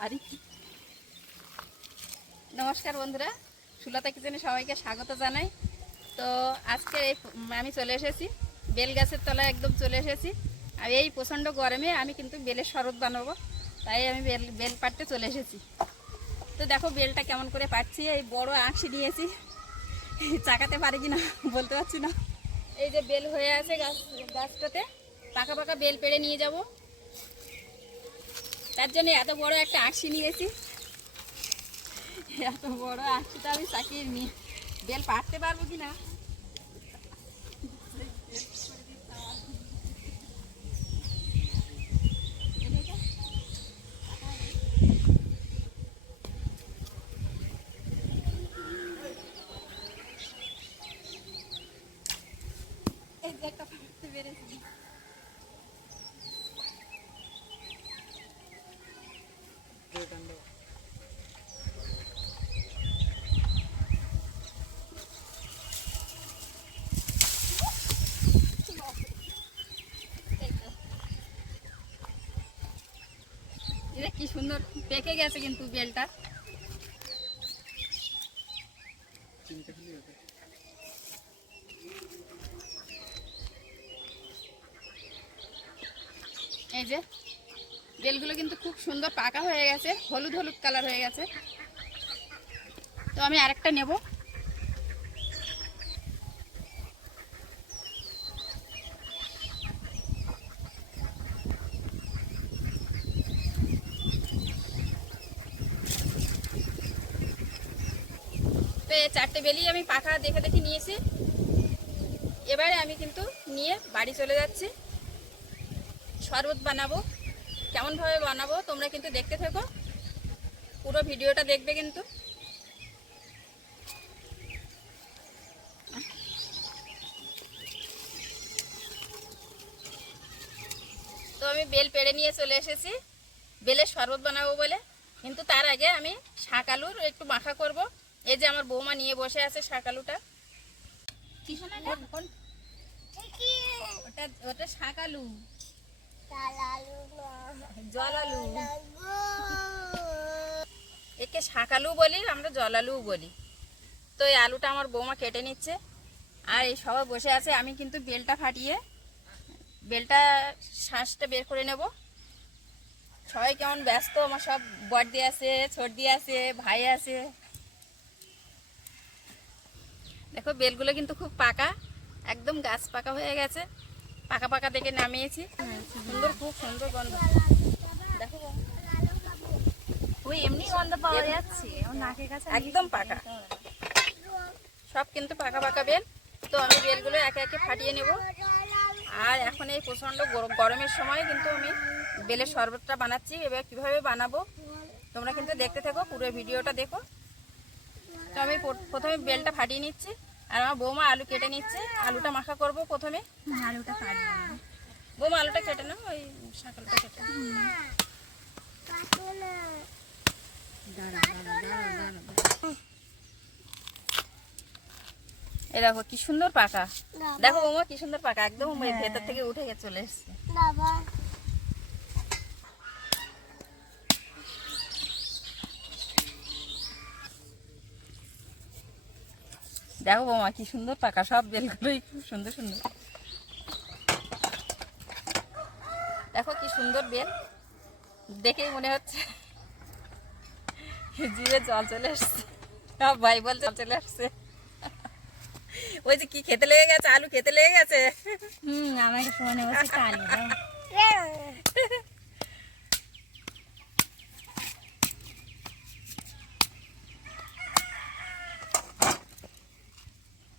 ভারী। নমস্কার বন্ধুরা, সুলতা কিচেনে সবাইকে স্বাগত জানাই। তো আজকে আমি চলে এসেছি বেল গাছের তলায়, একদম চলে এসেছি। আর এই প্রচণ্ড গরমে আমি কিন্তু বেলের শরবত বানাবো, তাই আমি বেল পাড়তে চলে এসেছি। তো দেখো বেলটা কেমন করে পাচ্ছি। এই বড় আঁকশি নিয়েছি, চাকাতে পারি কিনা বলতে পারছি না। এই যে বেল হয়ে আছে গাছটাতে, পাকা পাকা বেল পেড়ে নিয়ে যাব, তার জন্য এত বড় একটা আঁকশি নিয়েছি। এত বড় আঁকশিটা আমি চাকিয়ে নিয়ে বেল পাড়তে পারবো কিনা। এই যে একটা পাড়তে পেরেছি। এটা কি সুন্দর পেকে গেছে কিন্তু বেলটা। এই যে বেলগুলো কিন্তু খুব সুন্দর পাকা হয়ে গেছে, হলুদ হলুদ কালার হয়ে গেছে। তো আমি আরেকটা নেব। তো এই চারটে বেলি আমি পাকা দেখে দেখে নিয়েছি। এবারে আমি কিন্তু নিয়ে বাড়ি চলে যাচ্ছি, শরবত বানাবো। কেমনভাবে বানাবো তোমরা কিন্তু দেখতে থেকো, পুরো ভিডিওটা দেখবে কিন্তু। তো আমি বেল পেড়ে নিয়ে চলে এসেছি বেলের শরবত বানাবো বলে। কিন্তু তার আগে আমি শাক আলুর একটু মাখা করব। এই যে আমার বৌমা নিয়ে বসে আছে শাক আলুটা। ওটা ওটা শাক আলু, জল আলু। একে শাক আলু বলি, আমরা জল আলু বলি। তো এই আলুটা আমার বৌমা কেটে নিচ্ছে, আর এই সবাই বসে আছে। আমি কিন্তু বেলটা ফাটিয়ে বেলটা শ্বাসটা বের করে নেব। সবাই কেমন ব্যস্ত, আমার সব বড়দি আছে, ছোটদি আছে, ভাই আছে। দেখো বেলগুলো কিন্তু খুব পাকা, একদম গাছ পাকা হয়ে গেছে। পাকা পাকা দেখে নামিয়েছি। সুন্দর, খুব সুন্দর গন্ধ। দেখো ওই এমনি গন্ধ পাওয়া যাচ্ছে, ওর নাকের কাছে একদম পাকা, সব কিন্তু পাকা পাকা বেল। তো আমি বেলগুলো একে একে ফাটিয়ে নেব। আর এখন এই প্রচণ্ড গরমের সময় কিন্তু আমি বেলের শরবতটা বানাচ্ছি। এবার কীভাবে বানাবো তোমরা কিন্তু দেখতে থাকো, পুরো ভিডিওটা দেখো। তো আমি প্রথমে বেলটা ফাটিয়ে নিচ্ছি, আর আমার বৌমা আলু কেটে নিচ্ছে। আলুটা মাখা করব প্রথমে। আলুটা কাটবো বৌমা আলুটা কেটে নাও, ওই শাকালুটা কেটে এই দেখো কি সুন্দর পাকা। দেখো বৌমা কি সুন্দর পাকা, একদম ভেতর থেকে উঠে গিয়ে চলে এসছে। দেখো বৌমা কি সুন্দর পাকা, সব বেলগুলোই খুব সুন্দর সুন্দর। দেখো কি সুন্দর বেল, দেখেই মনে হচ্ছে জিভে জল চলে আসছে। ভাই বল জল চলে আসছে। ওই যে কি খেতে লেগে গেছে, আলু খেতে লেগে গেছে। আমাকে মনে হচ্ছে আলু দাও।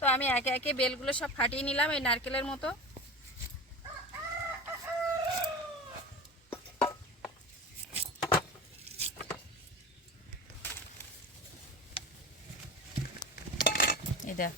তো আমি একে একে বেলগুলো সব ফাটিয়ে নিলাম এই নারকেলের মতো। এই দেখ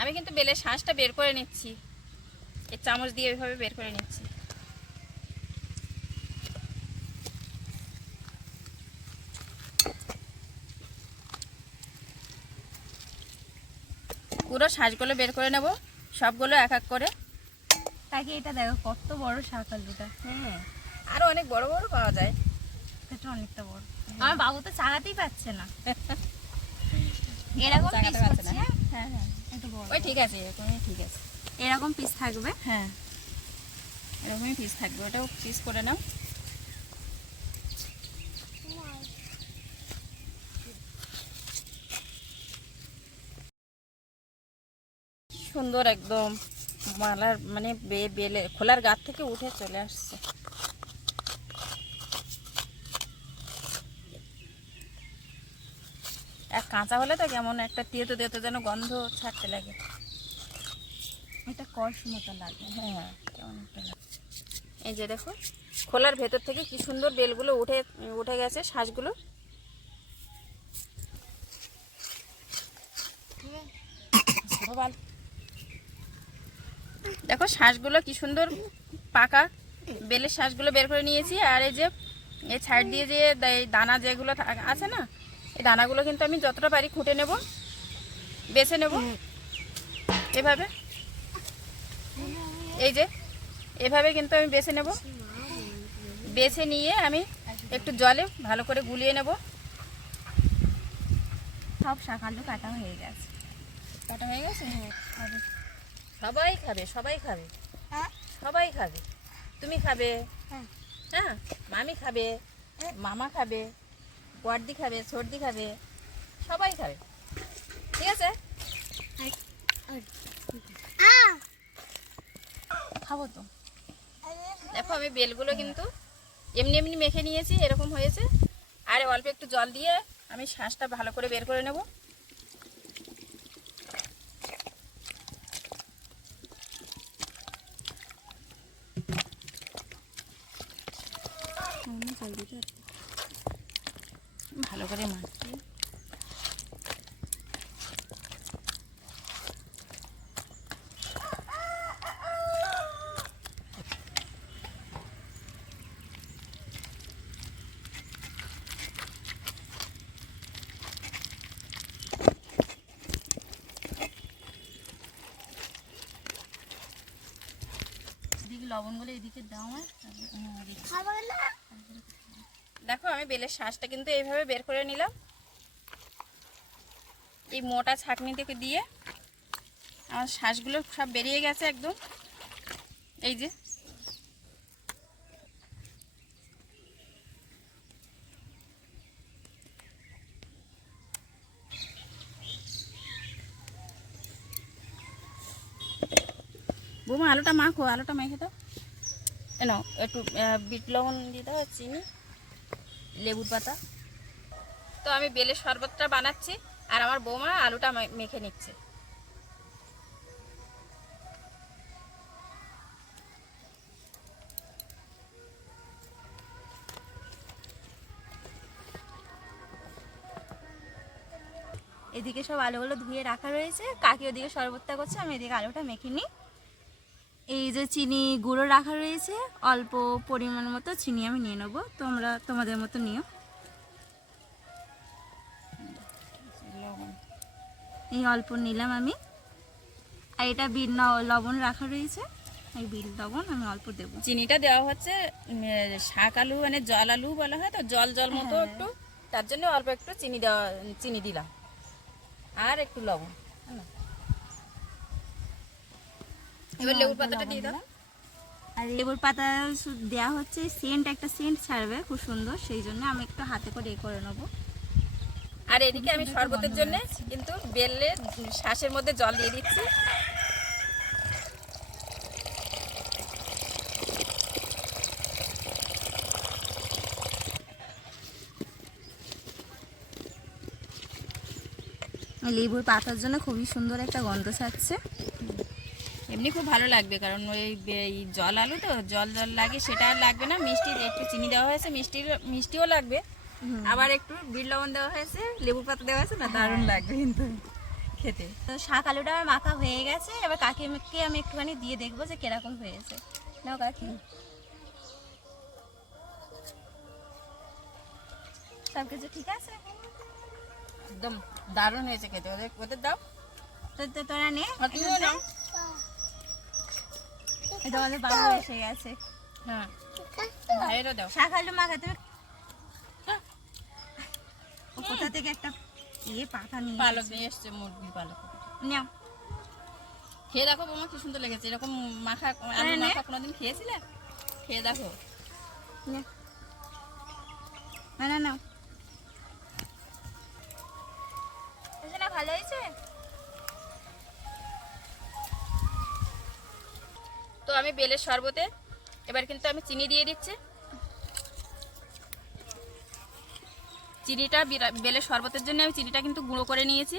আমি কিন্তু বেলের শাঁসটা বের করে নিচ্ছি। এই চামচ দিয়ে এইভাবে বের করে নিচ্ছি। পুরো শাঁসগুলো বের করে নেব, সবগুলো এক এক করে। তাকে এটা দেখো কত বড় শাক আলুটা। আরো অনেক বড় বড় পাওয়া যায়। এটা অনেকটা বড়। আমার বাবু তো চাগাতেই পাচ্ছে না। এরকম পিস চাগাতে পারছে হচ্ছে। না। হ্যাঁ হ্যাঁ, এটা বড়। ওই ঠিক আছে, এরকমই ঠিক আছে। এরকম পিস থাকবে। হ্যাঁ, এরকমই পিস থাকবে, ওটাও পিস করে নাও। সুন্দর একদম মালার মানে বেলে খোলার গাছ থেকে উঠে চলে আসছে। এক কাঁচা হলে তো কেমন একটা তেতো তেতো যেন গন্ধ ছাড়তে লাগে। এটা কষ মতো লাগে। হ্যাঁ, কেমন একটা লাগে। এই যে দেখো খোলার ভেতর থেকে কি সুন্দর বেলগুলো উঠে উঠে গেছে, শাঁসগুলো। দেখো শাঁসগুলো কি সুন্দর পাকা বেলের শাঁসগুলো বের করে নিয়েছি। আর এই যে এই সাইড দিয়ে যে এই দানা যেগুলো আছে না, এই দানাগুলো কিন্তু আমি যতটা পারি খুঁটে নেব, বেছে নেব এভাবে। এই যে এভাবে কিন্তু আমি বেছে নেব, বেছে নিয়ে আমি একটু জলে ভালো করে গুলিয়ে নেব। সব শাক আলু কাটা হয়ে গেছে। কাটা হয়ে গেছে। সবাই খাবে, সবাই খাবে, সবাই খাবে। তুমি খাবে, হ্যাঁ, মামি খাবে, মামা খাবে, বড়দি খাবে, ছোটদি খাবে, সবাই খাবে, ঠিক আছে? খাবো তো। দেখো আমি বেলগুলো কিন্তু এমনি এমনি মেখে নিয়েছি, এরকম হয়েছে। আর অল্প একটু জল দিয়ে আমি শাঁসটা ভালো করে বের করে নেব। ভালো করে মাখিয়ে এদিকে লবণগুলো এদিকে দাও। দেখো আমি বেলের শাঁসটা কিন্তু এইভাবে বের করে নিলাম। এই মোটা ছাঁকনি থেকে দিয়ে আমার শাঁসগুলো সব বেরিয়ে গেছে একদম। এই যে বৌমা আলুটা মাখো, আলুটা মেখে দাও। নাও একটু বিট লবণ দিয়ে দাও, চিনি, লেবুর পাতা। তো আমি বেলের শরবতটা বানাচ্ছি আর আমার বৌমা আলুটা মেখে নিচ্ছে। এদিকে সব আলুগুলো ধুয়ে রাখা রয়েছে, কাকি ওদিকে শরবতটা করছে, আমি এদিকে আলুটা মেখে নিই। এই যে চিনি গুঁড়ো রাখা রয়েছে, অল্প পরিমাণ মতো চিনি আমি নিয়ে নেবো, তোমরা তোমাদের মতো নিও। এই অল্প নিলাম আমি। আর এটা বিট লবণ রাখা রয়েছে, এই বিট লবণ আমি অল্প দেবো। চিনিটা দেওয়া হচ্ছে শাক আলু মানে জল আলু বলা হয় তো, জল জল মতো একটু, তার জন্য অল্প একটু চিনি দিলাম আর একটু লবণ। এবার লেবুর পাতাটা দিয়ে দাও। আর লেবুর পাতা দেওয়া হচ্ছে, একটা সেন্ট ছাড়বে খুব সুন্দর, সেই জন্য আমি একটু হাতে করে করে নেবো। আর এদিকে আমি শরবতের জন্য কিন্তু বেলের শাঁসের মধ্যে জল দিয়ে দিচ্ছি। লেবুর পাতার জন্য খুবই সুন্দর একটা গন্ধ ছাড়ছে। এমনি খুব ভালো লাগবে, কারণ ওই জল আলু তো জল জল লাগে, সেটা আর লাগবে না। মিষ্টি একটু চিনি দেওয়া হয়েছে, মিষ্টিও লাগবে, আবার একটু বিট লবণ দেওয়া হয়েছে, লেবুর পাতা দেওয়া হয়েছে না, দারুণ লাগবে কিন্তু। খেতে। তো শাক আলুটা আমার মাখা হয়ে গেছে, এবার কাকিমাকে আমি একটুখানি দিয়ে দেখবো যে কিরকম হয়েছে। নাও কাকি, সব কিছু ঠিক আছে? একদম দারুণ হয়েছে খেতে। ওদের ওদের দাও। তো তোরা নে, আর তুমিও নাও। এই তোমাদের বাবু এসে গেছে। হ্যাঁ, ভাইয়েরও দাও। শাক আলু মাখা তুমি ও কোথা থেকে একটা পাতা নিয়ে পালক নিয়ে এসছে, মুরগির পালক। নাও। খেয়ে দেখো বৌমা, কি সুন্দর লেগেছে। এরকম মাখা আলু মাখা কোনোদিন খেয়েছিলে? খেয়ে দেখো। না নাও, না ভালো হয়েছে। তো আমি বেলের শরবতে এবার কিন্তু আমি চিনি দিয়ে দিচ্ছি। চিনিটা বেলের শরবতের জন্য আমি চিনিটা কিন্তু গুঁড়ো করে নিয়েছি।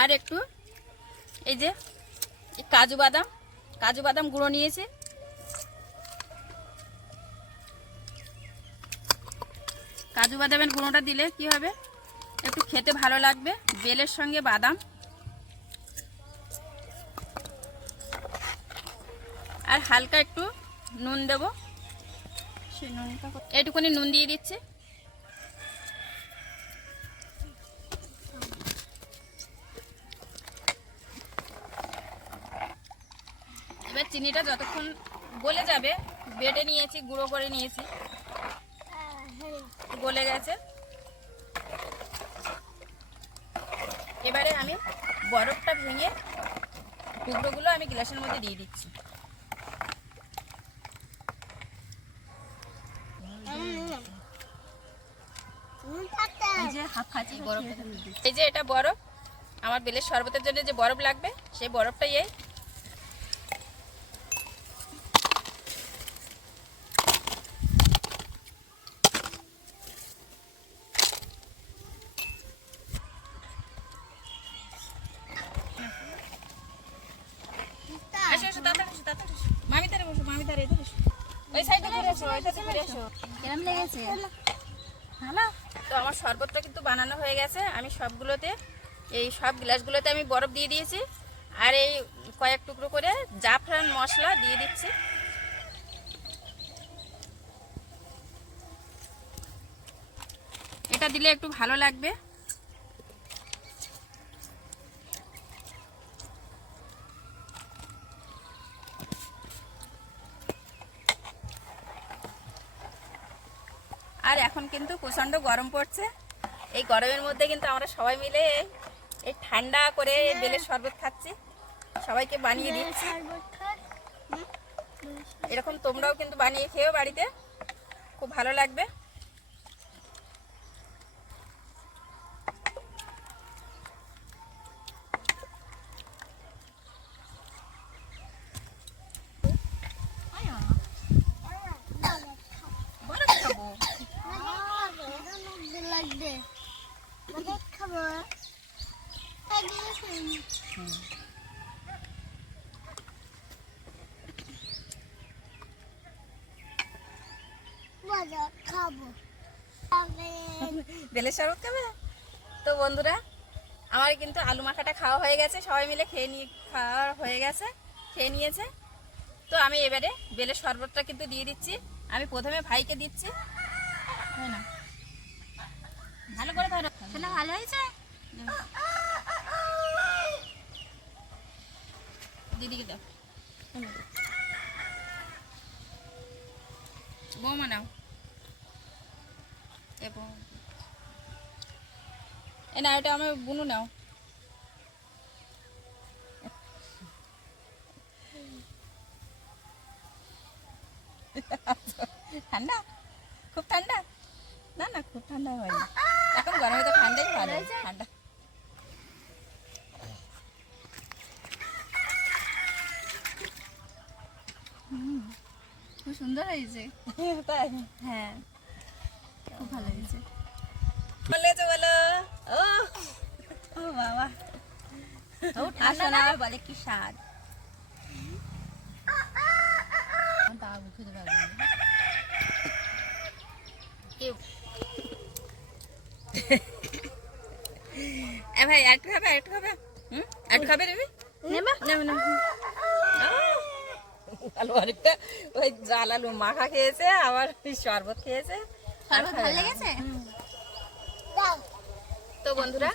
আর একটু এই যে কাজু বাদাম গুঁড়ো নিয়েছি। কাজু বাদামের গুঁড়োটা দিলে কি হবে, একটু খেতে ভালো লাগবে। বেলের সঙ্গে বাদাম আর হালকা একটু নুন দেব। সেই নুনটা এইটুকুনি নুন দিয়ে দিচ্ছি। এবার চিনিটা যতক্ষণ গলে যাবে, বেটে নিয়েছি, গুঁড়ো করে নিয়েছি, গলে গেছে। এবারে আমি বরফটা ভেঙে টুকরোগুলো আমি গ্লাসের মধ্যে দিয়ে দিচ্ছি। এই যে এটা বরফ, আমার বেলের শরবতের জন্য যে বরফ লাগবে সেই বরফটাই এই। মামি তারে বসো, মামি তারে এসো, ওই সাইডে ঘুরে আসো, ওইটাতে ঘুরে আসো। কেমন লেগেছে? ভালো। তো আমার শরবতটা কিন্তু বানানো হয়ে গেছে। আমি সবগুলোতে, এই সব গ্লাসগুলোতে আমি বরফ দিয়ে দিয়েছি। আর এই কয়েক টুকরো করে জাফরান মশলা দিয়ে দিচ্ছি। এটা দিলে একটু ভালো লাগবে। আর এখন কিন্তু প্রচণ্ড গরম পড়ছে। এই গরমের মধ্যে কিন্তু আমরা সবাই মিলে এই ঠান্ডা করে বেলের শরবত খাচ্ছি, সবাইকে বানিয়ে দিচ্ছি। এরকম তোমরাও কিন্তু বানিয়ে খেও বাড়িতে, খুব ভালো লাগবে। বরফ খাবো। বেলের শরবত খাবে? তো বন্ধুরা, আমার কিন্তু আলু মাখাটা খাওয়া হয়ে গেছে, সবাই মিলে খাওয়া হয়ে গেছে, খেয়ে নিয়েছে। তো আমি এবারে বেলের শরবতটা কিন্তু দিয়ে দিচ্ছি। আমি প্রথমে ভাইকে দিচ্ছি। না, ভালো করে ধরো। শোনা ভালো হয়েছে? দিদিকে দাও, বৌমা নাও। এবং এ না, এটা আমার বুনু নাও। ঠান্ডা, খুব ঠান্ডা? না না, খুব ঠান্ডা হয়নি। এখন গরমে তো ঠান্ডাই ভালো। ঠান্ডা খুব সুন্দর হয়েছে। তাই? হ্যাঁ, খুব ভালো হয়েছে। বলেছে বলো। ও ও বাবা, আসো না, বলে কি স্বাদ। ইউ এ ভাই একটু খাবে একটু খাবে রে নেবা না আলু অনেকটা ওই জাল আলু মাখা খেয়েছে আবার শরবত খেয়েছে শরবত ভালো লেগেছে? তো বন্ধুরা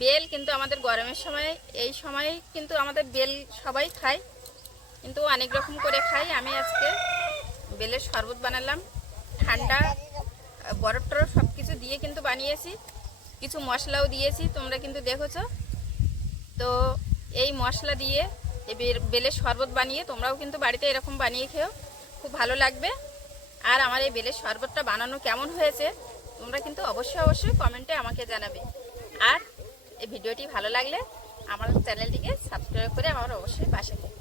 বেল কিন্তু আমাদের গরমের সময় এই সময় কিন্তু আমাদের বেল সবাই খায় কিন্তু অনেক রকম করে খাই আমি আজকে বেলের শরবত বানালাম ঠান্ডা বরফ টরফ সব কিছু দিয়ে কিন্তু বানিয়েছি কিছু মশলাও দিয়েছি তোমরা কিন্তু দেখেছো তো এই মশলা দিয়ে এই বেলের শরবত বানিয়ে তোমরাও কিন্তু বাড়িতে এরকম বানিয়ে খেও খুব ভালো লাগবে আর আমার এই বেলের শরবতটা বানানো কেমন হয়েছে তোমরা কিন্তু অবশ্যই কমেন্টে আমাকে জানাবে আর এই ভিডিওটি ভালো লাগলে আমার চ্যানেলটিকে সাবস্ক্রাইব করে আমার অবশ্যই পাশে থেকো।